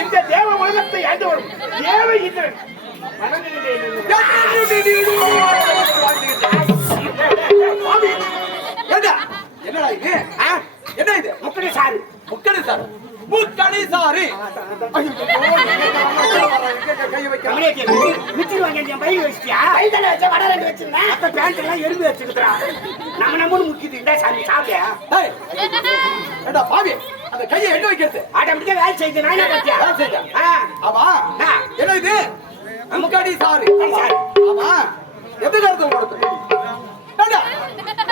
இந்த தேவ உலகத்தை ஆண்டவரும் ஏழை இல்லை என்னடா இது? என்ன இது? முக்கடி சாரு முக்கடி சாரு முக்கடி சாரு எறும்பு வச்சுக்கிறா நம்ம நம்மளும் முக்கிட்டு இருந்தா சாமி சாப்பிட பாவி அந்த கையை எங்க வைக்கிறது ஆட்டோமேட்டிக்கா வேலை செய்து நான் என்ன பத்தியா ஆமா என்ன இது முக்கடி சாரு ஆமா எந்த கருத்து கொடுத்து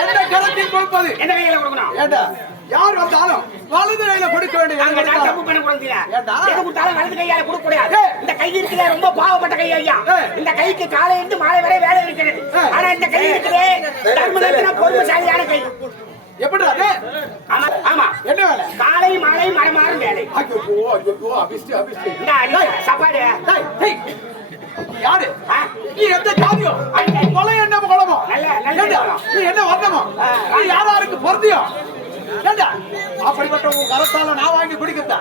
எந்த கரத்தில் கொடுப்பது எந்த கையில கொடுக்கணும் ஏண்டா யார் வந்தாலும் வலது கையில கொடுக்க வேண்டிய தப்பு பண்ண கூடாது எது கொடுத்தாலும் வலது கையால கொடுக்க கூடாது இந்த கை இருக்குதே ரொம்ப பாவப்பட்ட கை ஐயா இந்த கைக்கு காலை இருந்து மாலை வரை வேலை இருக்கிறது ஆனா இந்த கை இருக்குதே தர்மநேசன பொறுமைசாலியான கை எப்படி அது ஆமா ஆமா என்ன வேலை காலை மாலை மரமாறும் வேலை ஐயோ அபிஷ்டி இந்த சாப்பாடு யாரு நீ எந்த ஜாதியோ கொலை என்ன குளமோ நீ என்ன வர்ணமோ நீ யாராருக்கு பொருந்தியோ ஏண்டா அப்படிப்பட்ட உன் கரத்தால நான் வாங்கி குடிக்கிறதா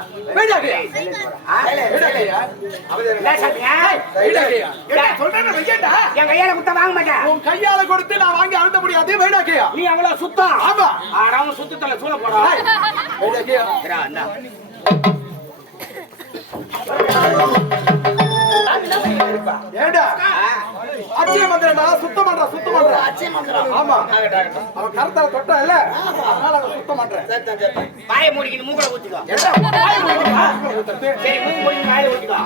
என் கையால கொடுத்தா வாங்க மாட்டேன் உன் கையால கொடுத்து நான் வாங்கி அழுத்த முடியாது வேடாக்கையா நீ அவ்வளவு சுத்தம் ஆமா அவன் சுத்தத்துல சூழ போறான் ஏண்டா அச்சய மந்திரம்டா சுத்தம் பண்ற அச்சய மந்திரம் ஆமா அவன் கரத்தால தொட்டா இல்ல அதனால அவன் சுத்தம் பண்றேன் வாயை மூடிக்கிட்டு மூக்கல ஊத்திக்கோ வாயை மூடிக்கிட்டு சரி மூக்கு மூடி வாயை ஊத்திக்கோ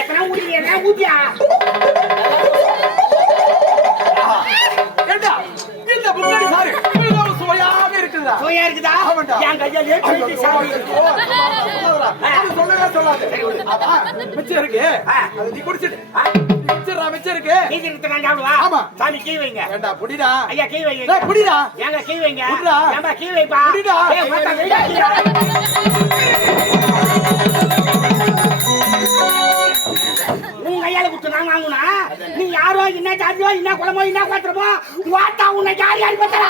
எத்தனை ஊத்தி என்ன ஊத்தியா ஏண்டா இந்த முன்னாடி சாரு மிகவும் சுவையாக இருக்குதா சுவையா இருக்குதா என் கையால ஏற்றி சாப்பிடு சொல்லாது மிச்சம் இருக்கு அது நீ குடிச்சிடு மிச்சம் இருக்கு நீ சாப்பிடுவா ஆமா சாமி கீ வைங்க ஏண்டா புடிடா ஐயா கீ வைங்க புடிடா ஏங்க கீ வைங்க ஏம்பா கீ வைப்பா புடிடா உன் கையால குத்து நான் வாங்குனா நீ யாரோ என்ன ஜாதியோ என்ன குளமோ என்ன கோத்திரமோ வாட்டா உன்னை யார் யார் பார்த்தா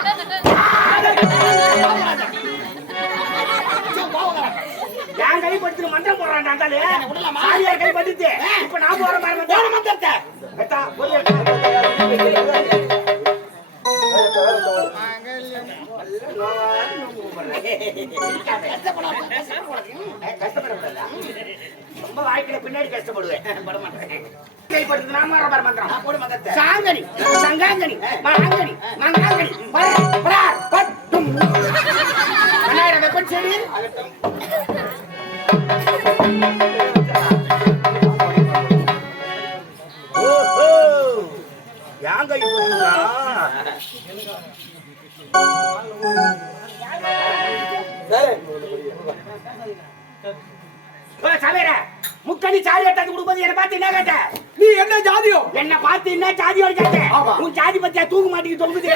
என் கை படுத்து மந்திரம் போடுறான்டாலே சாரியார் கை படுத்து இப்ப நான் போற மாதிரி மந்திரத்தை ரொம்ப வாழ்க்கையில பின்னாடி கஷ்டப்படுவேன் கைப்படுத்து நான் போற மந்திரம் போடு மந்திரத்தை சாங்கனி சங்காங்கனி மாங்கனி மங்காங்கனி பட்டும் அண்ணாயிரம் வெப்பன் சரி யாங்க சமையல முக்கணி சாரி எடுத்து கொடுப்பது என்ன பார்த்து என்ன கேட்ட நீ என்ன ஜாதியோ என்ன பார்த்து என்ன ஜாதியோ கேட்டேன் உன் ஜாதி பத்தியா தூக்கு மாட்டிக்கு தொங்குது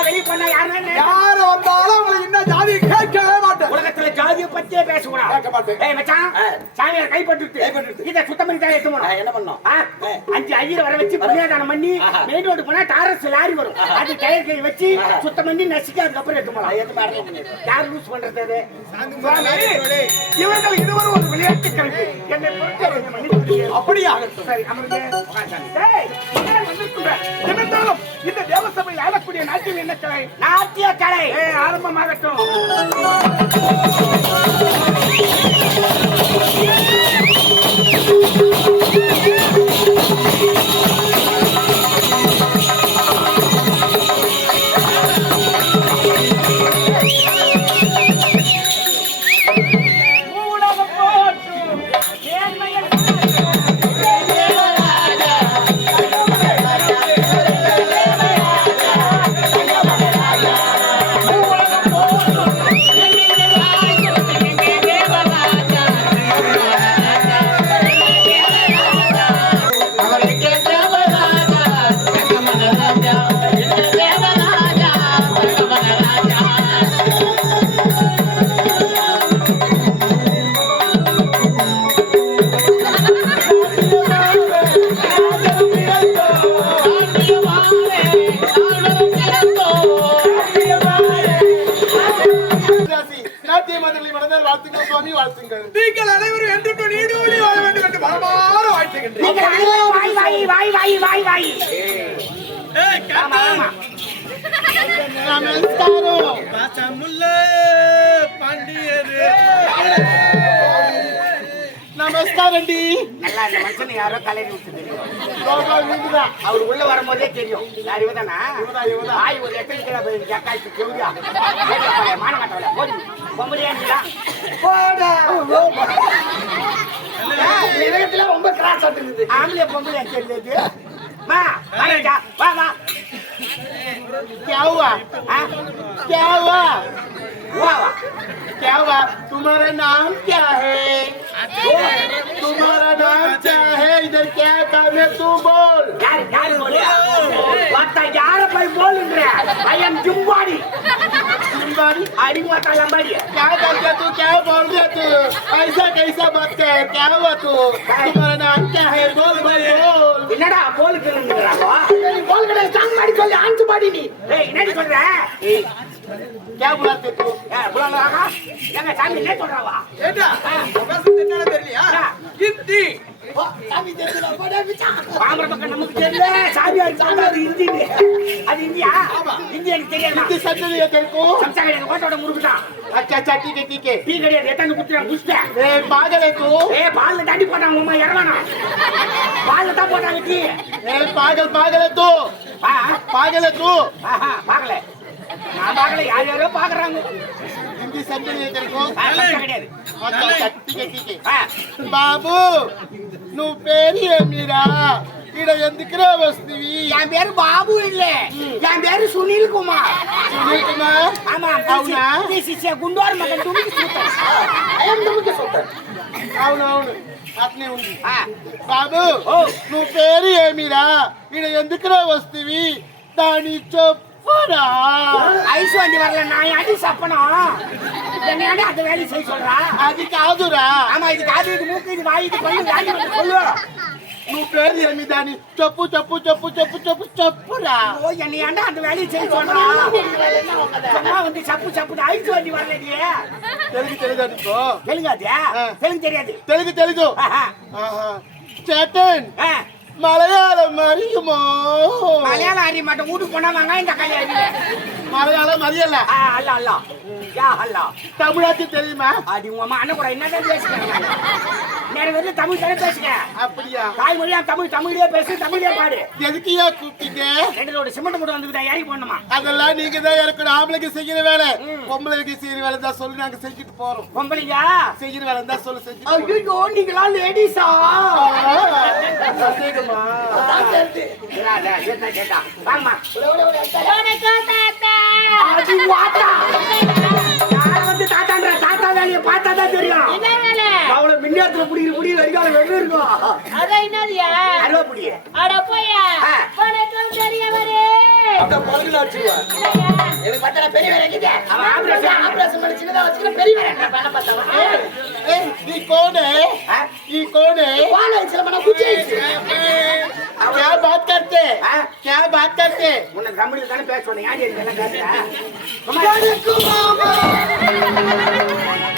வெளியே போனா யாரு வந்தாலும் அவங்களை என்ன ஜாதி கேட்கவே மாட்டேன் உலகத்துல ஜாதியை பத்தியே பேசக்கூடாது மச்சான் சாமியார் கைப்பட்டு இதை சுத்தம் பண்ணி தான் எடுத்து என்ன பண்ணோம் 5 ஐயரை வர வச்சு புண்ணியதானம் பண்ணி மெயின் ரோடு போனா டாரஸ் லாரி வரும் அது டயர் கை வச்சு சுத்தம் பண்ணி நசிக்க அதுக்கப்புறம் எடுத்து போலாம் யார் லூஸ் பண்றது அது இவர்கள் இதுவரை ஒரு விளையாட்டு கல்வி என்னை பொறுத்த அப்படியா சரி அமர்ந்து இருந்தாலும் இந்த தேவசபையில் ஆடக்கூடிய நாட்டியம் என்ன கலை நாட்டிய கலை ஆரம்பமாகட்டும் வாழ்த்துங்கள் சுவாமி வாழ்த்துங்கள். நீங்கள் அனைவரும் என்று நீடூழி வாழ வேண்டும் என்று மனமாற வாழ்த்துகின்றேன். நீங்கள் அனைவரும் வாய் வாய் வாய் வாய் வாய் வாய். ஆமா ஆமா. நமஸ்காரம். பாசமுள்ள பாண்டியரே. நமஸ்காரண்டி. நல்லா இந்த மனுஷன் யாரோ கலரி விட்டு தெரியும். நீங்கதான் அவர் உள்ள வரும்போதே தெரியும். யார் இவதானா? இவதான். வாய் ஒரு எத்தனை கிலோ போய் ஜக்காய்க்கு கேவுடியா? மானமாட்டவள போடி. பொம்பளையாண்டியா? போடா. இதயத்துல ரொம்ப கிராஸ் ஆட்டுது. ஆம்பளை பொம்பளையா தெரியுது. மா, வாடா. வா வா. क्या हुआ? हां? क्या हुआ? வா வா. क्या हुआ? तुम्हारा नाम क्या है? तुम्हारा नाम क्या है? इधर क्या काम है? तू बोल. யார் போலியா? வாத்தா யார போய் போலுங்கற? ஐ அம் ஜும்பாடி. तुम्हारी அடி வாத்தா லம்பாடி. क्या करके तू क्या बोल रहा तू? ऐसा कैसा बात कर? क्या हुआ तू? तुम्हारा नाम क्या है? बोल बोल बोल. என்னடா போலுக்குங்கறாவா? நீ போலுங்கற சாங் மாடி சொல்லி ஆன்சு பாடி நீ. ஏய் என்னடி சொல்ற? ஏய் क्या बुलाते तू? புலலாகா? எங்க சாமி என்ன சொல்றாவா? ஏண்டா பேசுறது என்னன்னு தெரியலையா? ஹிந்தி. சாமி தெரியல போடா விச்சா. பாமர பக்கம் நமக்கு தெரியல. சாமி அது ஹிந்தி. அது இந்தியா? ஹிந்தி எனக்கு தெரியாதா? हिंदी समझ नहीं है तेरे को? சம்சா கடையில கோட்டோட முறுக்குதான். अच्छा अच्छा ठीक है. டீ கடையில எத்தனை குத்துறான் குஸ்டா. ए पागल है तू? ஏய் பால்ல தாண்டி போட்டாங்க உம்மா இறவானா. பால்ல தான் போட்டாங்க டீ. ए पागल है तू? ஆ पागल है तू? ஆஹா பாக்கல. நான் பாக்கல யாரோ பாக்குறாங்க. हिंदी समझ नहीं है तेरे को? சம்சா கிடையாது. अच्छा अच्छा ठीक है. ஆ బాబు నువ్వు పేరు ఏమిరా ఈడ ఎందుకురా వస్తీవి? என் பேரு பாபு இல்ல. என் பேரு சுனில் குமார். సునీల్ కుమార్ ஆமா అవునా? గుండోర్ మగన్ తుమికి సూతర్. ఐఎమ్ తుమికి సూతర్. అవునవును అట్నే ఉంది. ఆ బాబు ఓ నువ్వు పేరు ఏమిరా ఈడ ఎందుకురా వస్తీవి? దాని చెప్పురా. ஐஸ் வண்டி வரல நான் அடி சப்பனம். என்னையாடி அந்த வேலை செய்ய சொல்றா? అది కాదురా. ஆமா இது காது இது மூக்கு இது வாய் இது கண்ணு யாடி வந்து சொல்லு. నువ్వు పేరు ఏమి దాని చెప్పురా. ஓ என்னையாண்டா அந்த வேலையை செய்ய சொல்றா? சும்மா வந்து சப்பு சப்பு ஐஸ் வண்டி வரலடி. తెలుగు తెలుగు అనుకో. தெலுங்காதே? தெலுங்கு தெரியாது. తెలుగు ஆஹா. ఆహా చేతన్ ஆ మలయాళం మరియుమో. மலையாளம் அறிய மாட்டேன். வீட்டுக்கு போனா வெங்காயம் தக்காளி அறிய. மலையாளம் அறியல. அல்ல அல்ல யா அல்ல. தமிழாச்சு தெரியுமா? அது உங்க அம்மா அண்ணன் கூட என்னதான் பேசுகிறேன். நேரம் வந்து தமிழ் தானே பேசுகிறேன். அப்படியா? தாய்மொழியா தமிழ்லயே பேசு தமிழ்லயே பாடு. எதுக்கியா கூப்பிட்டீங்க? ரெண்டு சிமெண்ட் மூட்டை வந்துக்குதா இறக்கி போடணுமா? அதெல்லாம் நீங்க தான் இருக்கணும். ஆம்பளைக்கு செய்யற வேலை, பொம்பளைக்கு செய்யற வேலை தான் சொல்லி நாங்க செஞ்சுட்டு போறோம். பொம்பளைங்க செய்யற வேலை தான் சொல்லி செஞ்சு. ஐயோ நீங்களா லேடிஸா? சந்தேகமா? கேட்டா வாங்கம்மா. தாத்தா அது வாத்தா. யார் வந்து தாத்தான்ற தாத்தா வேலையை பார்த்தா தான் தெரியும். என்ன வேலை? அவளை மின்னியத்துல புடி வரைக்கும் வெறும் இருக்கும். அதான் என்னதியா? அருவா புடிய. அட போயா. ஆ. வணக்கம் பெரியவரே. எனக்கு பார்த்தா பெரிய வேலை கிட்ட. அவன் ஆபரேஷன் பண்ணி சின்னதா வச்சுக்கிற பெரிய வேலை என்ன பண்ண பார்த்தா? ఈ కోనే ఈ కోనే वाला इसला मना कुछ है क्या बात करते क्या बात करते? உன்னை தமிழ்ல தானே பேச சொன்னேன். யார் இதெல்லாம் பேசுறா?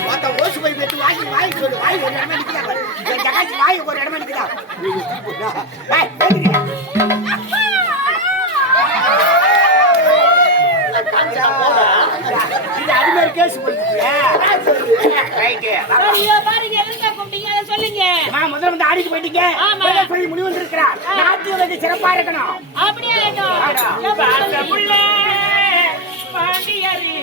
வாத்தா ஓசு போய் வெட்டி வாய் சொல்லு. வாய் ஒரு இடமா நிக்குதா பாரு. என் ஜகாச்சி வாய் ஒரு இடமா நிக்குதா? ஏய் பேசுறீங்க. இது அடிமேல் கேஸ் போயிடுச்சு. ரைட். ஐயோ பாருங்க எங்க கூப்பிட்டீங்க அதை சொல்லுங்க. முதல்ல வந்து ஆடிட்டு போயிட்டீங்க. ஆமா. சொல்லி முடிவு வந்திருக்கிறார். நாட்டு வந்து சிறப்பா இருக்கணும். அப்படியே ஆயிட்டோம். புள்ள பாண்டியரி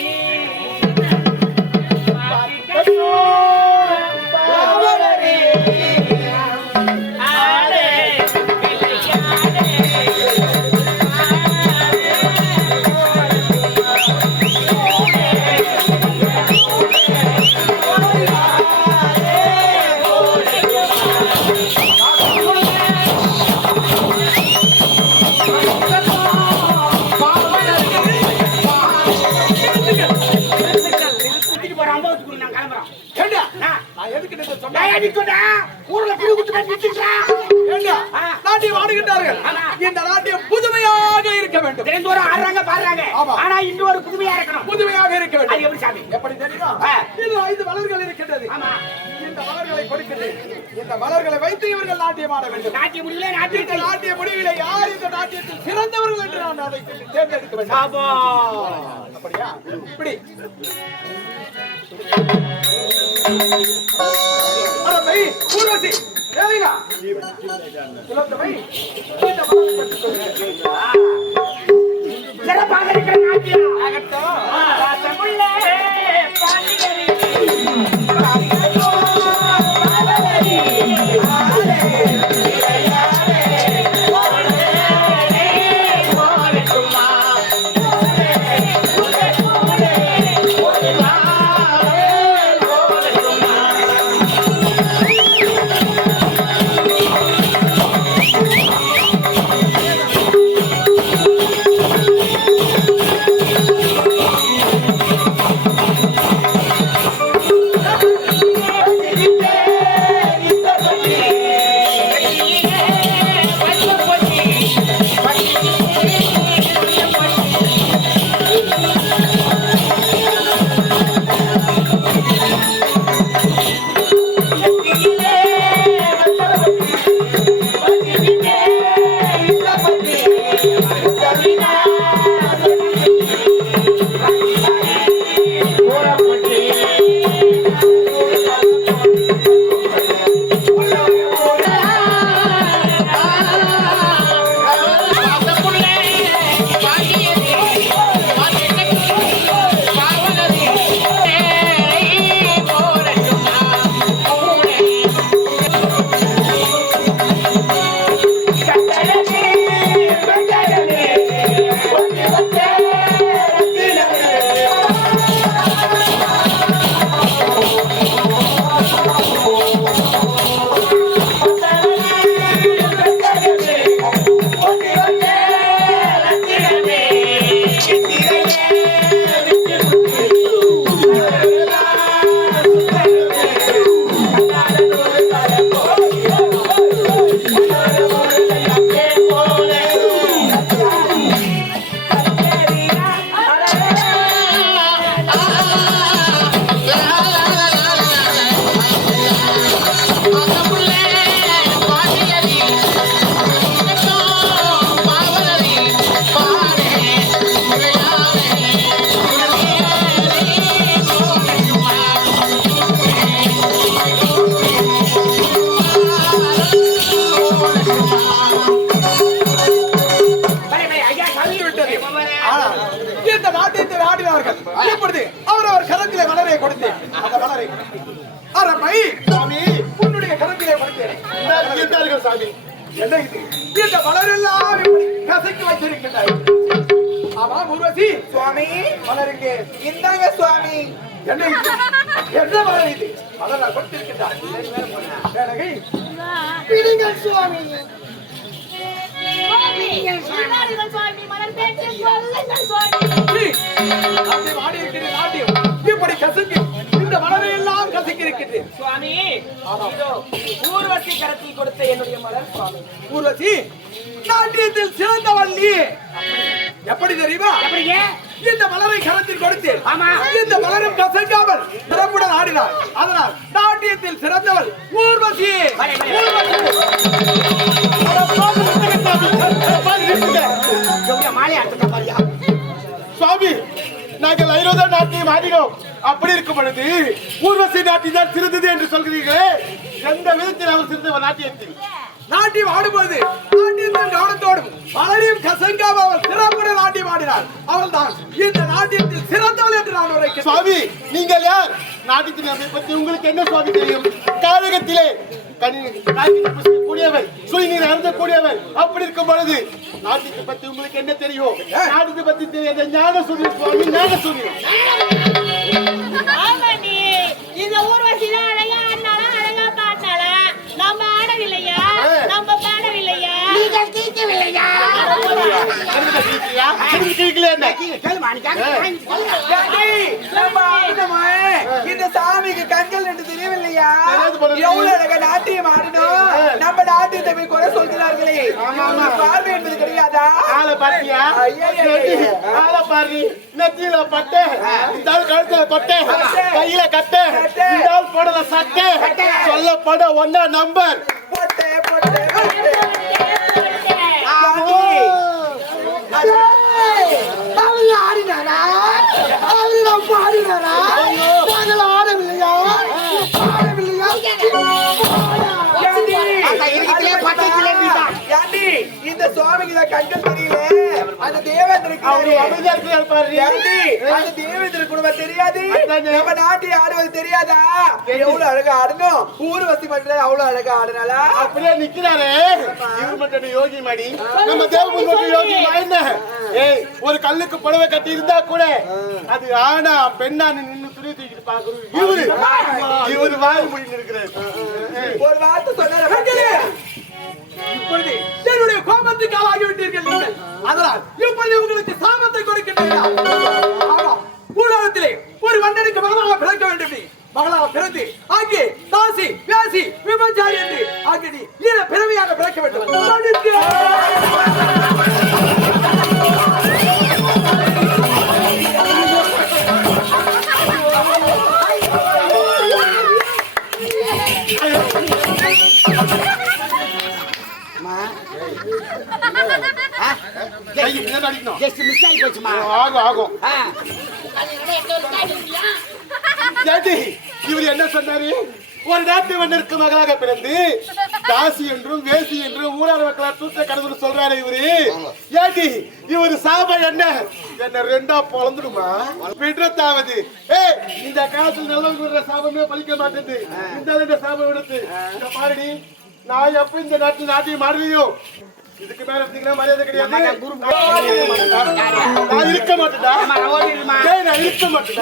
நாட்டியம் ஆடுகின்றார்கள். இந்த நாட்டியம் புதுமையாக இருக்க வேண்டும். தினந்தோறும் ஆடுறாங்க பாடுறாங்க. ஆமா. ஆனா இன்னொரு புதுமையா இருக்கணும். புதுமையாக இருக்க அது வேண்டும். எப்படி சாமி? எப்படி தெரியுமா? ஆ. இது 5 மலர்கள் இருக்கின்றது. ஆமா. இந்த மலர்களை கொடுக்கின்றேன். இந்த மலர்களை வைத்து இவர்கள் நாட்டியம் ஆட வேண்டும். நாட்டிய முடியல இந்த நாட்டியத்தை. நாட்டிய முடிவிலே யார் இந்த நாட்டியத்தில் சிறந்தவர்கள் என்று நான் அதை தேர்ந்தெடுக்க வேண்டும். ஆமா. அப்படியா? இப்படி அரை ஊர்வசி வேலையா குலத்தமை இந்த மலரை பற்றி சொல்லுங்கள். சிறப்பாக இருக்கிற நாட்டியம். ஆகட்டும். தமிழ்ல பாண்டியரி. இந்த நாட்டியத்தை ஆடினார்கள். இப்பொழுது அவர் கரத்திலே மலரை கொடுத்தேன். அந்த மலரை அரமை சாமி உன்னுடைய கரத்திலே கொடுத்தேன். இருந்தார்கள் சாமி. என்ன இது? இந்த மலரெல்லாம் இப்படி கசக்கி வச்சிருக்கிறாய். ஆமா ஊர்வசி சுவாமி மலருங்க. இந்தாங்க சுவாமி. என்ன இது? என்ன மலர் இது? மலரை கொடுத்திருக்கிறாய். வேலகை பிடிங்கள் சுவாமி. இன்னார்கள் சுவாமி மலர் பேச்சு சொல்லுங்கள் சுவாமி. நாட்டியம் ஆடி இருக்கிற நாட்டியம் இப்படி கசக்கி இந்த மலரை எல்லாம் கசக்கி இருக்கிறது. சுவாமி இதோ ஊர்வசி கரத்தில் கொடுத்த என்னுடைய மலர் சுவாமி. ஊர்வசி நாட்டியத்தில் சிறந்தவள் நீ. எப்படி தெரியுமா? எப்படிங்க? இந்த மலரை கரத்தில் கொடுத்து ஆமா. இந்த மலரும் கசங்காமல் சிறப்புடன் ஆடினார். அதனால் நாட்டியத்தில் சிறந்தவள் ஊர்வசி. மாலை அடுத்த பாரியா சுவாமி நாங்கள் ஐரோதா நாட்டியம் ஆடினோம். அப்படி இருக்கும் பொழுது ஊர்வசி நாட்டியம் தான் சிறந்தது என்று சொல்கிறீர்களே, எந்த விதத்தில் அவர் சிறந்த நாட்டியத்தில்? நாட்டியம் ஆடும்போது நாட்டியத்தின் கவனத்தோடும் மலரையும் கசங்காமல் அவள் சிறப்புடன் நாட்டியம் ஆடினாள். அவள் தான் இந்த நாட்டியத்தில் சிறந்தவள் என்று நான் உரைக்கிறேன். சுவாமி நீங்கள் யார்? நாட்டியத்தின் அமைப்பை பற்றி உங்களுக்கு என்ன சுவாமி தெரியும்? காலகத்திலே கூடியவர் சுயநீர் அருந்தக்கூடியவர். அப்படி இருக்கும் பொழுது நாட்டியத்தை பற்றி உங்களுக்கு என்ன தெரியும்? நாட்டியத்தை பற்றி தெரியாத ஞான சூரியன் சுவாமி, ஞான சூரியன். ஆமாண்டி, இந்த ஊர்வசி தான் அழகா ஆடினாளா, அழகா பாடினாளா? நம்ம ஆடவில்லையா? நம்ம பாடவில்லையா? நீங்கள் தீர்க்கவில்லையா? இந்த சாமிக்கு கண்கள் என்று தெரியவில்லையா? எவ்வளவு அழகா நாட்டியம் ஆடணும். நம்ம நாட்டியத்தை போய் குறை சொல்கிறார்களே, பார்வை என்பது கிடையாதா? பாத்தியா ஆள பாரு நெத்தியில பட்டை இந்த ஆள் கழுத்துல கொட்டை கையில கட்டை இந்த ஆள் போடல சட்டை சொல்லப்பட ஒன்னா நம்பர் அவங்க ஆடினாரா அவங்க பாடினாரா நாங்கள் ஆடவில்லையா இந்த சுவாமிக்கு கண்கள் தெரியல அந்த தேவேந்திரக்கு அந்த தேவேந்திர குடும்பம் தெரியாது நம்ம நாட்டை ஆடுவது தெரியாதா எவ்வளவு அழகா ஆடணும் ஊர்வசி பண்ற அவ்வளவு அழகா ஆடுனாலா அப்படியே நிக்கிறாரு இவர் மட்டும் யோகி மாடி நம்ம தேவபுரி மட்டும் யோகி மாடின ஏய் ஒரு கல்லுக்கு புடவை கட்டி இருந்தா கூட அது ஆனா பெண்ணா நின்னு துணி தூக்கிட்டு பாக்குறது இவரு வாய் மூடி இருக்கிறாரு ஒரு வார்த்தை சொன்னாரு இப்பொழுது என்னுடைய கோபத்துக்கு ஆளாகிவிட்டீர்கள் நீங்கள் அதனால் இப்பொழுது உங்களுக்கு சாபத்தை கொடுக்கின்றீர்கள் உலகத்திலே ஒரு மன்னனுக்கு மகளாக பிறக்க வேண்டும் நீ மகளாக பிறந்து ஆகிய தாசி வேசி விபச்சாரி என்று ஆகிய நீ ஈர பிறவியாக பிறக்க வேண்டும் இவர் என்ன சொன்னாரு ஒரு நாட்டு மன்னருக்கு மகளாக பிறந்து தாசி என்றும் வேசி என்றும் ஊரார் மக்களால் தூத்த கடவுள் சொல்றாரு இவரு ஏடி இவரு சாபம் என்ன ரெண்டா பொழந்துடுமா விடுறதாவது இந்த காலத்துல நல்லவங்க சாபமே பலிக்க மாட்டேது இந்த சாபம் விடுத்து இந்த பாருடி நான் எப்ப இந்த நாட்டையும் மாறுவியோ இதுக்கு மேல இருந்தீங்கன்னா மரியாதை கிடையாது நான் இருக்க மாட்டேன்டா நான் இருக்க மாட்டேன் நான் இருக்க மாட்டேன்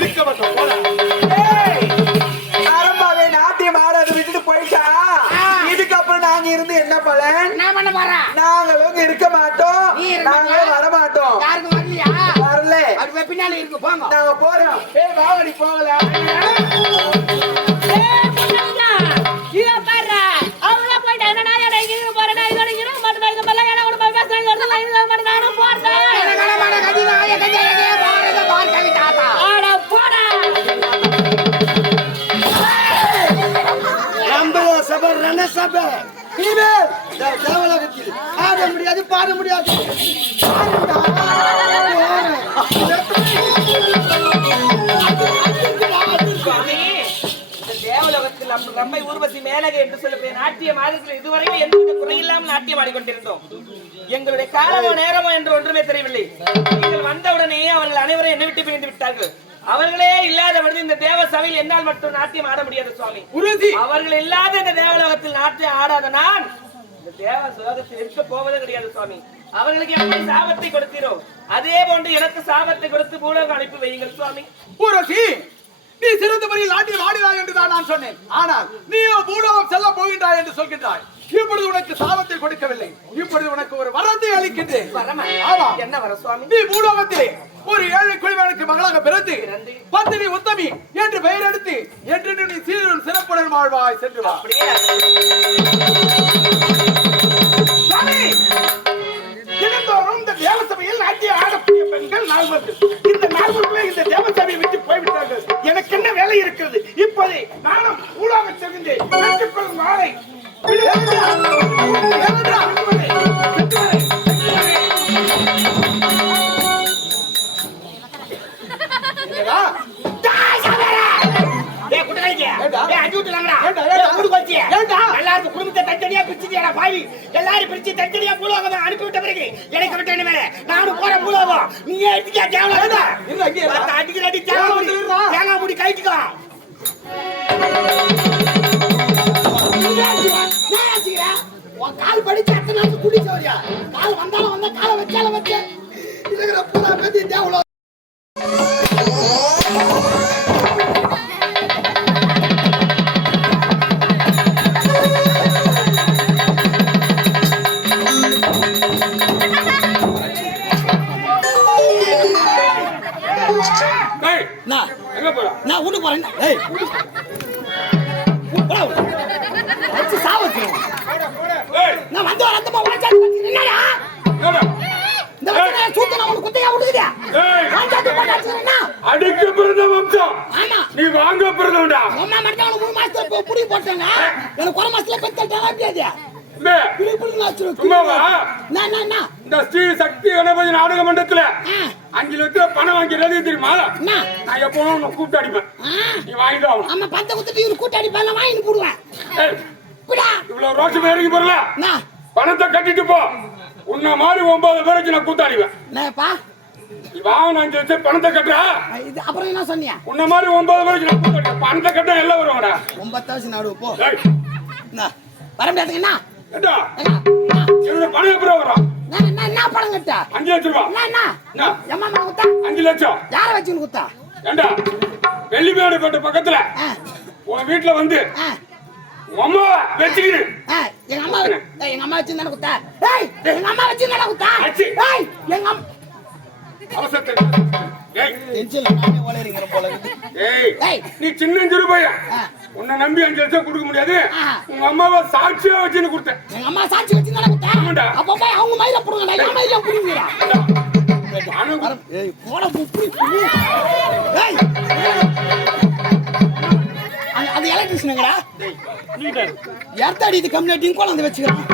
இருக்க மாட்டேன் ஆரம்பாவே நாட்டியம் ஆடாத விட்டுட்டு போயிட்டா இதுக்கப்புறம் நாங்க இருந்து என்ன பலன் என்ன பண்ண போறா நாங்களும் இருக்க மாட்டோம் நாங்களும் வர மாட்டோம் யாருக்கு வரலையா வரல அது பின்னால இருக்கு போங்க நாங்க போறோம் வாவடி போகலாம் ஆட முடியாது பாட முடியாது தேவலோகத்தில் நம்மை ஊர்வசி மேலகை என்று சொல்லக்கூடிய நாட்டிய மாதத்தில் இதுவரையும் எந்த குறையில்லாமல் நாட்டியம் ஆடிக்கொண்டிருந்தோம். எங்களுடைய காலமோ நேரமோ என்று ஒன்றுமே தெரியவில்லை. நீங்கள் வந்தவுடனே அவர்கள் அனைவரும் என்னை விட்டு பிரிந்து விட்டார்கள். அவர்களே இல்லாத பொழுது இந்த தேவ சபையில் என்னால் மட்டும் நாட்டியம் ஆட முடியாது சுவாமி. அவர்கள் இல்லாத இந்த தேவலோகத்தில் நாட்டியம் ஆடாத நான் இந்த தேவ லோகத்தில் இருக்க போவதே கிடையாது சுவாமி. அவர்களுக்கு எப்படி சாபத்தை கொடுத்தீரோ அதே போன்று எனக்கு சாபத்தை கொடுத்து பூலோகம் அனுப்பி வையுங்கள் சுவாமி. ஊரசி நீ சிறந்த முறையில் நாட்டியம் ஆடினாய் என்றுதான் நான் சொன்னேன். ஆனால் நீயோ பூலோகம் செல்ல போகின்றாய் என்று சொல்கின்றாய். இப்பொழுது உனக்கு சாபத்தை கொடுக்கவில்லை, இப்பொழுது உனக்கு ஒரு வரத்தை அளிக்கின்றேன். என்ன வர சுவாமி? நீ பூலோகத்திலே ஒரு ஏழை குழுவனுக்கு மகளாக பிறந்து பத்தினி உத்தமி என்று பெயர் எடுத்து என்று நீ சீரும் சிறப்புடன் வாழ்வாய் சென்று வா. தினந்தோறும் இந்த தேவசபையில் நாட்டிய ஆடக்கூடிய பெண்கள் 4 இந்த 4 இந்த தேவசபையை விட்டு போய்விட்டார்கள். எனக்கு என்ன வேலை இருக்கிறது? இப்போதே நானும் ஊழாக செல்கின்றேன். பெற்றுக்கொள்ளும் வாழை குடும்பத்தை தனித்தனியா பிரிச்சுட்டியா பாவி? எல்லாரும் பிரிச்சு தனித்தனியா பூலோகம் அனுப்பிவிட்ட பிறகு எனக்கு விட்டு என்ன வேலை? நானும் போற பூலோகம் நீயே எடுத்துக்கியா? தேவலாம் அடிக்கிற அடி தேங்காய் மூடி கைட்டுக்கலாம். கால் படிச்சு அத்தனை நாள் குடிச்சவரியா? கால் வந்தாலும் வந்தா காலை வச்சாலும் வச்ச இருக்கிற பூரா பத்தி தேவலாம். நான் வீட்டுக்கு போறேன். நான் வந்து வேண்டா அம்மா மட்டும் அவனை 3 மாசத்துல புடி போட்டாங்க எனக்கு 1 மாசத்துல பெத்தல்ட்டாங்க அப்படியே சும்மாவா நான் இந்த ஸ்ரீ சக்தி கணபதி நாடக மண்டபத்துல 5 லட்சம் பணம் வாங்கிறது தெரியுமா நான் எப்பவும் உன்னை கூப்பிட்டு அடிப்பேன் நீ வாங்கிட்டு ஆகணும் அம்மா பத்த குத்துட்டு இவரு கூட்டி அடிப்பேன் வாங்கிட்டு போடுவேன் இவ்வளவு ரோஷம் இறங்கி போறல பணத்தை கட்டிட்டு போ உன்ன மாதிரி 9 பேருக்கு நான் கூத்தாடிவேன் நீ வாங்க 5 லட்சம் பணத்தை கட்டுறா இது அப்புறம் என்ன சொன்னியா உன்ன மாதிரி 9 பேருக்கு நான் கூத்தாடிவேன் பணத்தை கட்ட எல்லாம் வருவாங்கடா 9000 நாடு போ வர முடியாதுங்கண்ணா ஏண்டா என்னோட பணம் எப்போ வரும் என்ன பணம் கட்ட 5 லட்சம் ரூபாய் எம்மா குத்தா 5 லட்சம் யார வச்சுன்னு குத்தா ஏண்டா வெள்ளிமேடு கோட்டை பக்கத்துல உன் வீட்டுல வந்து அம்மா வெச்சிக்கிடு எங்க அம்மா வச்சிருந்தானே குத்தா எங்க அம்மா வச்சிருந்தானே குத்தா எங்க அம்மா அவசரத்தை டென்ஷன்ல நானே ஓளறீங்க போல நீ சின்ன சிறு பையன் உன்னை நம்பி 5 லட்சம் கொடுக்க முடியாது உங்க அம்மாவை சாட்சியா வச்சுன்னு கொடுத்தேன் எங்க அம்மா சாட்சி வச்சிருந்தானே குத்தா அப்ப போய் அவங்க மயில புடுங்கடா என் மயில புடுங்கடா ஏய் போட புடி ஏய் அது எலக்ட்ரிஷியனுங்கடா யார்த்தாடி இது கம்ப்ளீட்டிங் கொண்டு வச்சுக்கலாம்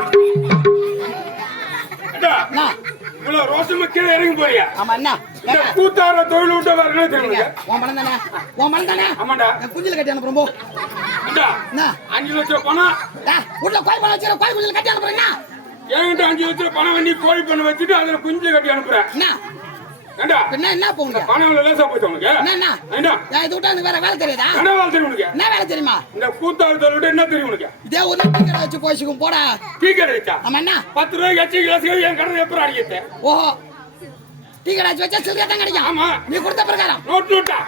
இவ்வளவு ரோசமா கீழே இறங்கி போறியா ஆமா என்ன இந்த கூத்தார தொழில் விட்டு வரணும் தெரியுங்க உன் பணம் தானே ஆமாண்டா குஞ்சில கட்டி அனுப்புறோம் போ 5 லட்சம் பணம் உள்ள கோய் பணம் வச்சிர கோய் குஞ்சில கட்டி அனுப்புறேன் என்கிட்ட 5 லட்சம் பணம் பண்ணி கோழி பண்ண வச்சுட்டு அதுல குஞ்சு கட்டி அனுப்புறேன் என்ன போங்க பணம் லேசா போச்சு உனக்கு என்ன இது விட்டா வேற வேலை தெரியாதா என்ன வேலை தெரியும் உனக்கு என்ன வேலை தெரியுமா இந்த கூத்தாறு தொழில் விட்டு என்ன தெரியும் உனக்கு இதே ஒரு டீ கடை வச்சு போய்ச்சுக்கும் போடா டீ கடை வச்சா ஆமா என்ன 10 ரூபாய்க்கு எச்சி கிளாஸ் என் கடை எப்படி அடிக்கிறது ஓஹோ டீ கடை வச்சா சில்லறையா தான் கிடைக்கும் ஆமா நீ கொடுத்த பிரகாரம் நோட்டா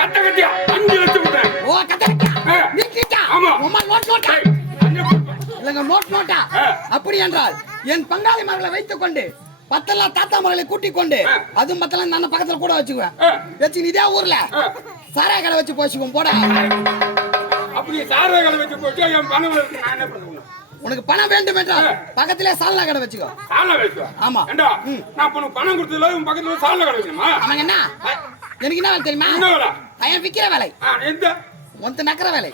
கட்ட கட்டியா 5 லட்சம் கொடுத்தேன் ஓ கட்ட கட்டியா நீ கிட்டா ஆமா அம்மா நோட்டா இல்லங்க நோட்டா அப்படி என்றால் என் பங்காளி மகளை வைத்துக் கொண்டு 10 தாத்தா மகளை கூட்டிக் கொண்டு அதுவும் 10 நான் பக்கத்துல கூட வச்சுக்குவேன் வச்சு இதே ஊர்ல சாராய கடை வச்சு போச்சுக்குவோம் போட அப்படி சாராய கடை வச்சு போச்சு என் பணம் நான் என்ன பண்ணுவேன் உனக்கு பணம் வேண்டும் என்றால் பக்கத்திலே சால்னா கடை வச்சுக்கோ சால்னா வச்சுக்கோ ஆமா ஏண்டா நான் உனக்கு பணம் கொடுத்ததுல உன் பக்கத்துல சால்னா கடை வைக்கணுமா அவங்க என்ன எனக்கு என்ன வேலை தெரியுமா என்ன வேலை ஐயன் விக்கிற வேலை எந்த ஒருத்த நக்கற வேலை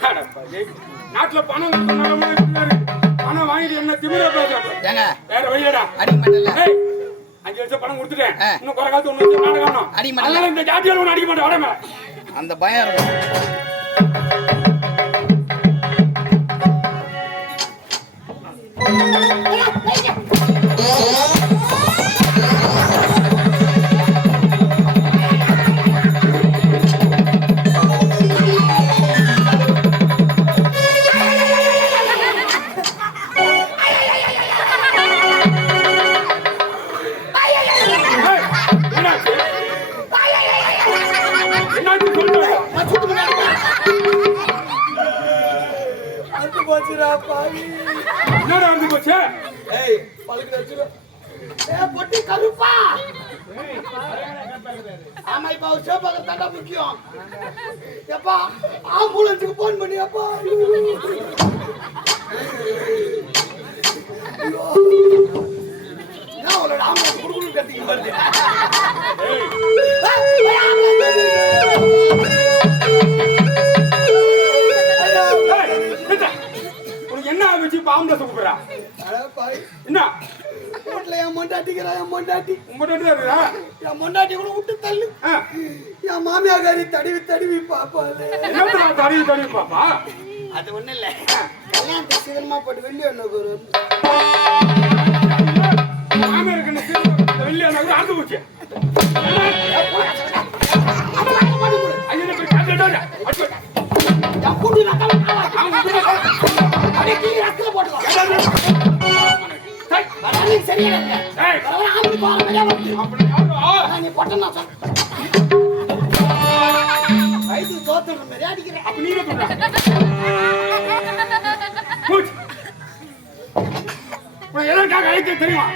நாட்டுல பணம் கொடுத்தனால பணம் வாங்கிட்டு என்ன திமிரா பேசுறேன் ஏங்க வேற வழியடா அடி மாட்டல 5 லட்சம் பணம் கொடுத்துட்டேன் இன்னும் குறை காலத்து ஒண்ணு நாடகம் அடி மாட்டல இந்த ஜாட்டியால ஒண்ணு அடிக்க மாட்டேன் வரமே அந்த பயம் இருக்கும் பொட்டி கருப்பா ஆமா இப்ப அவர் சேப்பாக தாண்டா முக்கியம் எப்பா ஆம்புலன்ஸுக்கு போன் பண்ணி அப்பா அவளோட ஆம்புலன்ஸ் குடுக்கணும் கட்டிக்கு வருது என்ன ஆச்சு ஆம்புலன்ஸ் கூப்பிடுறா என்ன வீட்டுல என் மொண்டாட்டிக்கிறா என் மொண்டாட்டி என் மொண்டாட்டி கூட விட்டு தள்ளு என் மாமியாரி தடவி தடவி பாப்பா தடவி தடவி பாப்பா அது ஒண்ணு இல்ல கல்யாணத்துக்கு சீக்கிரமா போட்டு வெள்ளி ஒண்ணு மாமியாருக்கு வெள்ளி ஆண்டு போச்சு தெரியுமா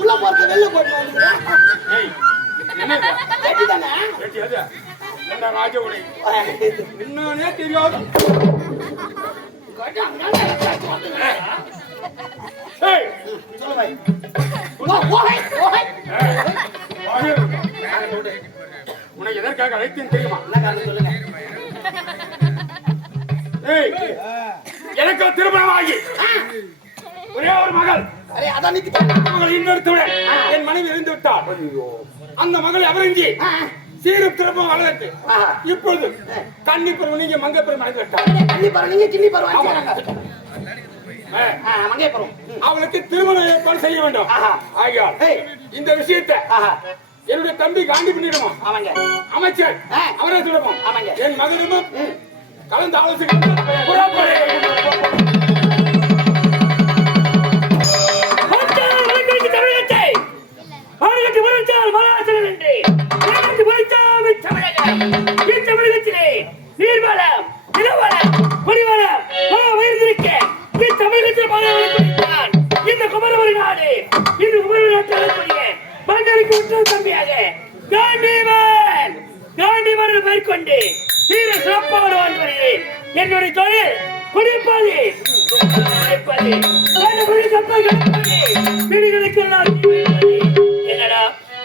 உள்ள போறது வெளில போட்டு என்ன ராஜகுடி என்னன்னே தெரியாது. ஏய், சொல்லு பாய். ஓஹை ஓஹை. உனக்கு எதற்காக அழைத்தேன் தெரியுமா? என்ன காரணம் சொல்லுங்க. ஏய், எனக்கு திருமணம் ஆகி ஒரே ஒரு மகள். அரே அதான் நிக்கிட்டாங்க. மகள் இன்னொருத்தவுடன் என் மனைவி இருந்து விட்டார். அந்த மகள் அவரஞ்சி சீரும் திரும்பவும் வளர்த்து இப்பொழுது கன்னி பருவம் நீங்க மங்கை பருவம் அடைந்து விட்டார். கன்னி பருவம் நீங்க கிண்ணி பருவம் மங்கை பருவம். அவளுக்கு திருமணம் ஏற்பாடு செய்ய வேண்டும். ஆகியால் இந்த விஷயத்தை என்னுடைய தம்பி காந்தி பண்ணிடுமா? ஆமாங்க அமைச்சர் அவரே சொல்லுவோம். ஆமாங்க. என் மகனும் கலந்து ஆலோசனை நீர்வளம் நிலவளம் குடிவளம் வைத்திருக்க தமிழகத்தில் இந்த குமரவரி நாடு இந்த குமரவரி நாட்டில் மன்னருக்கு உற்ற தம்பியாக காந்திமன் மேற்கொண்டு தீர சிறப்பாக வாழ்ந்து வருகிறேன். என்னுடைய தொழில் குடிப்பது என்னடா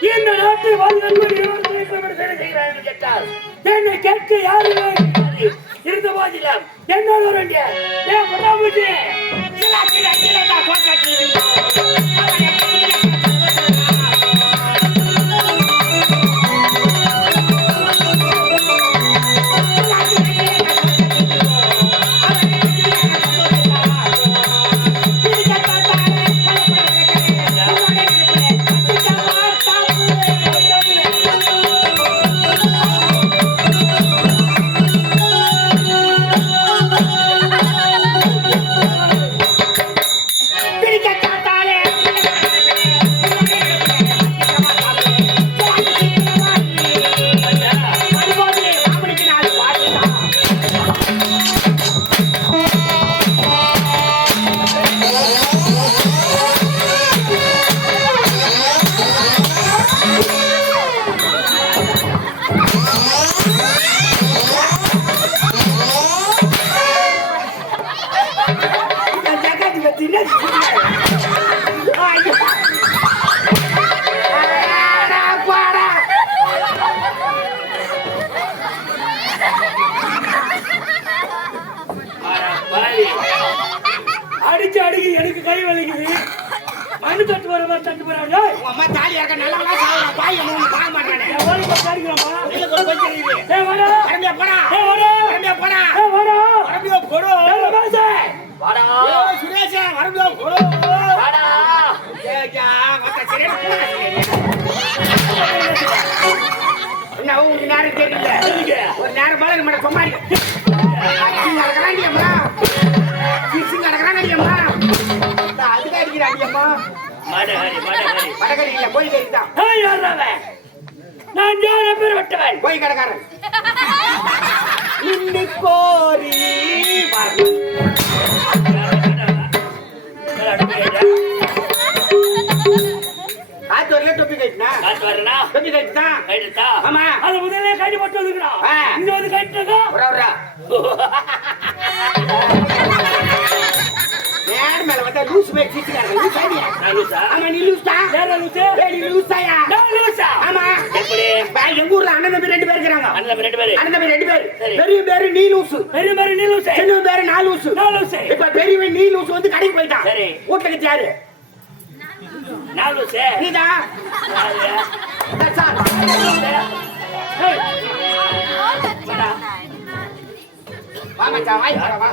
இந்த நாட்டை வாழ்க்கை கேட்டால் என்னை கேட்க யாருமே இருந்த போதிலும் என்னோட அடிச்சு அடிக்கு எனக்கு கை வலிக்குது. மண்ணு தட்டு வர மாதிரி தட்டு போறாங்க. அம்மா தாலியா இருக்க நல்லவனா சாவறா பாய் என்ன பாக்க மாட்டானே. ஓடி போய் அடிக்கறமா. இல்ல கொஞ்சம் இருக்கு. ஏய் வாடா. கிளம்பியா போடா. ஏய் வாடா. கிளம்பியா போடா. ஏய் வாடா. கிளம்பியா போடா. ஏய் பாசே. வாடா. ஏய் சுரேஷ் வரம்பியா போடா. வாடா. ஏய்யா வந்த சரியா போடா. என்ன உங்களுக்கு நேரம் தெரியல. ஒரு நேரம் மேல நம்ம சொமாரி. அடிங்க நடக்கறாங்க அம்மா. சிசிங்க நடக்கறாங்க அம்மா. அதுக்கு அடிக்கிறாங்க அம்மா. மடகரி இல்ல போய் கேட்டா. ஏய் யாரவே. நான் யார பேர் விட்டவன். போய் கடக்காரன். இன்னி கோரி வர. ஆத்து வரல டொப்பி கைட்னா. காத்து வரனா. டொப்பி கைட்னா. கைட்டா. ஆமா. அது முதல்ல கைட்டி போட்டு வந்துக்கறா. இங்க வந்து கைட்டங்க. வரா. நேர் மேல வந்தா லூஸ் மே சிச்சிறாங்க. Loose idea. லூசா. ஆமா நீ லூஸ்டா. யார லூசு? நீ லூசாயா? நான் லூசா. ஆமா. எப்படி? பாய் எங்க ஊர்ல அண்ணன் தம்பி ரெண்டு பேர் இருக்காங்க. அண்ணன் தம்பி ரெண்டு பேர். அண்ணன் தம்பி ரெண்டு பேர். சரி. பெரிய பேரு நீ லூசு. பெரிய பேரு நீ லூசு. சின்ன பேரு நான் லூசு. நான் லூசு. இப்ப பெரியவன் நீ லூசு வந்து கடைக்கு போயிட்டான். சரி. வீட்டுல கிட்ட யாரு? நான் லூசு. நீதான். யாரு? சார். ஏய். வாடா. வா மச்சான் வாய் வா.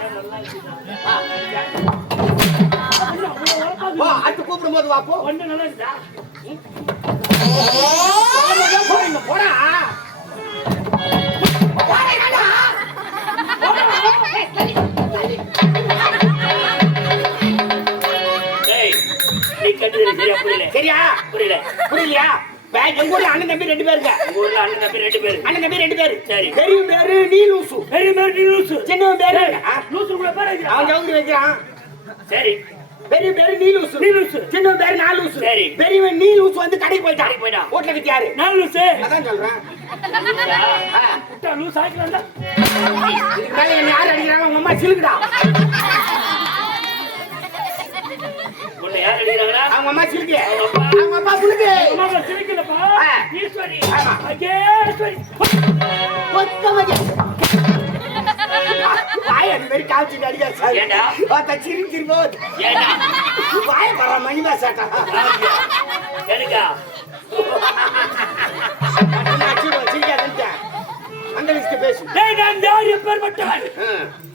வா அடுத்து கூப்பிடும்போது வா போ. ஒண்ணு நல்லா இருக்கா? போடா. ஏய் நீ கட்டுறது சரியா புரியல. சரியா? புரியல. புரியலையா? எங்க ஊர்ல அண்ணன் தம்பி ரெண்டு பேருங்க. உங்க ஊர்ல அண்ணன் தம்பி ரெண்டு பேரு. அண்ணன் தம்பி ரெண்டு பேரு. சரி. பெரிய பேரு நீ லூசு. பெரிய பேரு நீ லூசு. சின்ன பேரு லூசு கூட பேர் வைக்கிறா. அவன் ஜவுரி வைக்கிறான். சரி. பெரிய பேரு நீ லூசு. நீ லூசு. சின்ன பேரு நான் லூசு. சரி. பெரியவன் நீ லூசு வந்து கடைக்கு போயிட்டான். கடைக்கு போயிட்டான். வீட்டுல கிட்ட யாரு? நான் லூசு. அதான் சொல்றேன். விட்டா லூஸ் ஆகிக்கலாம்டா. இதுக்கு மேல என்ன யார் அடிக்கிறாங்க? உங்க அம்மா சிலுக்குடா. உன்னை யார் அடிக்கிறாங்களா? அவங்க அம்மா சிலுக்கு. அவங்க அப்பா புழுக்கு. அம்மா சிரிக்கலப்பா. ஈஸ்வரி. ஆமா. அகேஸ்வரி. கொத்தமல்லி. வாய் அது மாதிரி காய்ச்சி அடிக்கா சார். ஏண்டா? பார்த்தா சிரிச்சிருப்போ. ஏண்டா? வாய் வர மணிமா சாட்டா. எனக்கா? சிரிக்காதே. அந்த லிஸ்ட் பேசு. டேய் நான் யார் எப்பேர்பட்டவன்?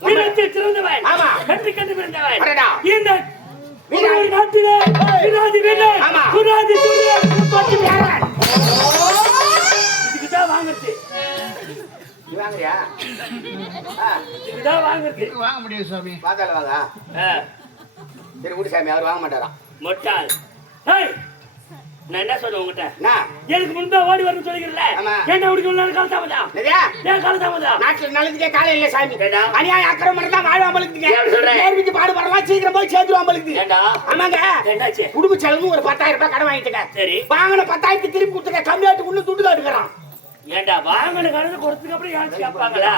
வீரத்தை சிறந்தவன். ஆமா. கண்டு கண்டு பிறந்தவன். அடடா. இந்த ஒரு நாட்டிலே விராதி வீரன். ஆமா. விராதி சூரியன். தோச்சி யாரன்? இதுக்கு தான் வாங்குறது. நீ வாங்குறியா? இதுக்கு தான் வாங்குறது. வாங்க முடியும் சாமி. வாதால வாங்க. சரி விடு சாமி, அவர் வாங்க மாட்டாராம். மொட்டாள். டேய் நான் என்ன சொல்றேன் உங்ககிட்ட? நான் எனக்கு முன்பே ஓடி வரணும் சொல்லிக்கிறல. ஆமா. என்ன உனக்கு இவ்வளவு காலதாமதம்? நிறையா ஏன் காலதாமதம்? நாட்டுல நல்லதுக்கே காலம் இல்ல சாமி. ஏண்டா? அநியாய அக்கிரமம் தான் வாழ்வு அமலுக்குங்க. ஏன் அப்படி சொல்ற? நேர்விக்கு பாடுபடலாம், சீக்கிரம் போய் சேர்த்து அமலுக்கு. ஏண்டா? ஆமாங்க. என்னாச்சு? குடும்ப செலவு ஒரு 10,000 ரூபாய் கடன் வாங்கிட்டுங்க. சரி. வாங்கின 10,000 திருப்பி கொடுத்துக்க. கம்மியாட்டு ஒண்ணு துட்டு காட்டுக்கிறான். ஏண்டா வாங்கின கடனை கொடுத்ததுக்கு அப்புறம் யாரும் கேட்பாங்களா?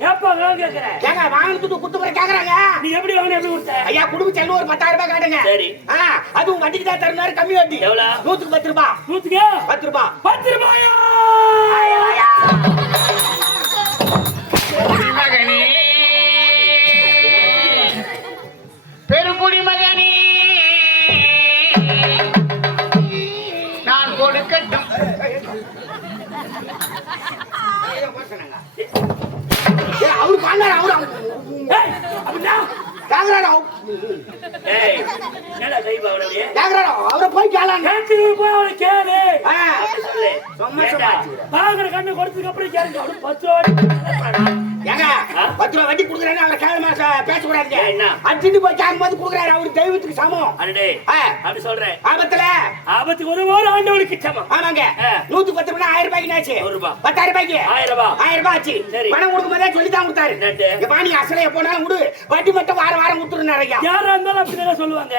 கேட்பாங்களான்னு கேட்கிறேன். ஏங்க வாங்கின துட்டு கொடுத்து போய் கேக்குறாங்க. நீ எப்படி வாங்கின எப்படி கொடுத்த? ஐயா குடும்ப செலவு ஒரு 10,000 ரூபாய் காட்டுங்க. சரி. அதுவும் வட்டிக்கு தான் தருனாரு, கம்மி வட்டி. எவ்வளவு? 100க்கு 10 ரூபாய். 100க்கு 10 ரூபாய். 10 ரூபாயா? மகனே பெருங்குடி மகனே நான் கொடுக்கட்டும். அவரு பாண்டாரு. ஏய் அப்படினா ஏய் என்னடா கை பாவனவே? அவரை போய் கேளாங்க. கேட்டு போய் அவளை கேளு. சொல்லு. சும்மா ஏண்டா? வாங்குற கண்ணு கொடுத்ததுக்கு அப்புறம் கேளுங்க. அவரு 10 ரூபாய் ஏங்க 10 ரூபாய் வட்டி கொடுக்குறேன்னு அவரை கேளமா பேசக்கூடாதுங்க. என்ன? அடிச்சுட்டு போய் கேட்கும்போது கொடுக்குறாரு. அவரு தெய்வத்துக்கு சமம். அடடே அப்படி சொல்றேன். ஆபத்துல ஆபத்துக்கு ஒரு ஆண்டவனுக்கு சமம். ஆமாங்க. 100க்கு 10 ரூபாய் 1000 ரூபாய்க்கு ஆச்சு. 100 ரூபாய். 10,000 ரூபாய்க்கு 1000 ரூபாய். 1000 ரூபாய் ஆச்சு. சரி. பணம் கொடுக்கும்போதே சொல்லி தான் கொடுத்தாரு. என்னது? இப்ப நீ அசலைய போனாலும் விடு, வட்டி மட்டும் வாரம் வாரம் கொடுத்துருந்தாரு ஐயா. யாரா இருந்தாலும் அப்படிதான் சொல்லுவாங்க.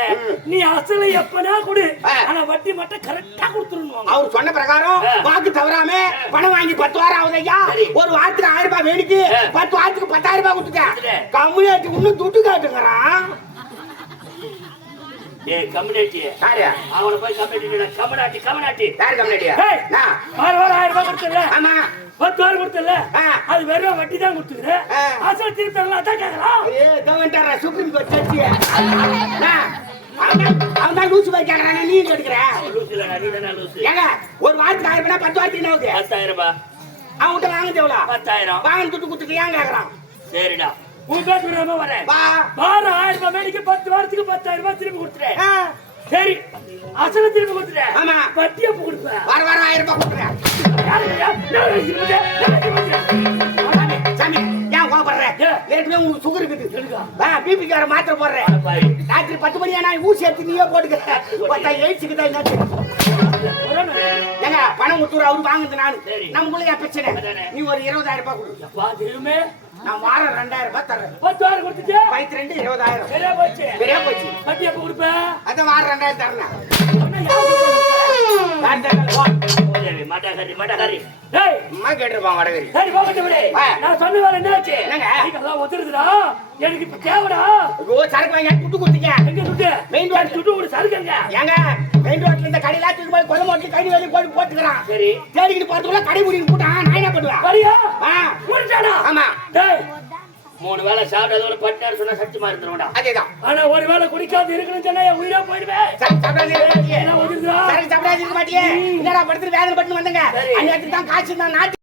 நீ அசலை எப்பனா கொடு, ஆனா வட்டி மட்டும் கரெக்டா கொடுத்துருவாங்க. அவர் சொன்ன பிரகாரம் வாக்கு தவறாம பணம் வாங்கி 10 வாரம் ஆகுது ஐயா. சரி. ஒரு வாரத்துக்கு 1000 ரூபாய் வேடிக்கு 10 வாரத்துக்கு 10,000 ரூபாய் கொடுத்துட்டேன். கம்யூனிட்டி இன்னும் துட்டு காட்டுங்கிறான். ஏய் கம்யூனிட்டி யாரு? அவனை போய் கம்யூனிட்டி கம்யூனிட்டி யாரு கம்யூனிட்டியா? ஏய் வாரம் 1000 ரூபாய் கொடுத்தல. ஆமா 10 வாரம் கொடுத்தல. அது வெறும் வட்டி தான் கொடுத்துக்கிற. அசல் திருப்பி தரலாம் அதான் கேட்கலாம். கவர்மெண்ட் சுப்ரீம் கோர்ட் ஜட்ஜி. அவன் தான் லூசு போய் கேட்கறானே, நீ கேட்கிற. லூசு இல்ல, நீ தானே லூசு. ஏங்க ஒரு வாரத்துக்கு 1000 ரூபாய் 10 வாரத்துக்கு என்ன ஆகுது? 10,000 ரூபாய். அவன்கிட்ட வாங்கிட்டு எவ்வளோ? 10,000. வாங்கின துட்டு கொடுத்துட்டு ஏன் கேட்கறான்? சரிடா உன் பேர் விடாம வரேன். வா. வாரம் 1000 ரூபாய் மேடிக்கு 10 வாரத்துக்கு 10,000 ரூபாய் திருப்பி கொடுத்துறேன். சரி அசல திருப்பி கொடுத்துறேன். ஆமா. வட்டி எப்ப கொடுப்பேன்? வாரம் வாரம் 1000 ரூபாய் கொடுக்குறேன். சாமி ஏன் கோபப்படுற? ஏற்கனவே உங்களுக்கு சுகர் இருக்குது. பிபிக்கார மாத்திரை போடுறேன். ராத்திரி 10 மணி ஆனா ஊசி எடுத்து நீயே போட்டுக்க. பார்த்தா எய்ட்ஸுக்கு தான் என்ன ஏங்க பணம் கொடுத்துரு. அவரு வாங்குது நானு. நமக்குள்ள பிரச்சனை. நீ ஒரு 20,000 ரூபாய் கொடு. நான் வாரம் 2,000 ரூபாய் தர்றேன். 10 வாரம் கொடுத்துட்டு 22 20,000 சரியா போச்சு. சரியா போச்சு. வட்டி எப்ப கொடுப்பேன்? அதான் வாரம் 2,000 தரணும். மாட்டாக்காரி டேய் அம்மா கேட்டிருப்பான் வடகரி. சரி போகட்டும் விடு. நான் சொன்ன வேலை என்னாச்சு? என்னங்க? இதெல்லாம் ஒத்துருதுடா. எனக்கு இப்ப தேவைடா. ஐயோ சரக்கு வாங்கி துட்டு கொடுத்துக்க. எங்க துட்டு? மெயின் ரோட் துட்டு ஒரு சருக்குங்க. ஏங்க மெயின் ரோட்ல இந்த கடையில தூக்கி போய் கொலை மாட்டி கை வேலி போட்டு போட்டுக்கறான். சரி தேடிக்கிட்டு போறதுக்குள்ள கடை மூடிட்டு போட்டான். நான் என்ன பண்ணுவேன்? வரியா? முடிச்சாடா? ஆமா. டேய் 3 வேளை சாப்பிட்டதோட பட்டாரு சொன்னா சத்தியமா இருந்துருடா. அதேதான். ஆனா ஒரு வேளை குடிக்காது இருக்கணும்னு சொன்னா என் உயிரா போயிடுவேன். சரக்கு சாப்பிடாதே இருக்க மாட்டியே. என்ன ஒதுக்குதா? சரக்கு சாப்பிடாதே இருக்க மாட்டியே. என்னடா படுத்துட்டு வேதனை பட்டு வந்தங்க. சரி. அந்த இடத்துக்கு தான் காசு நான் நாட்டு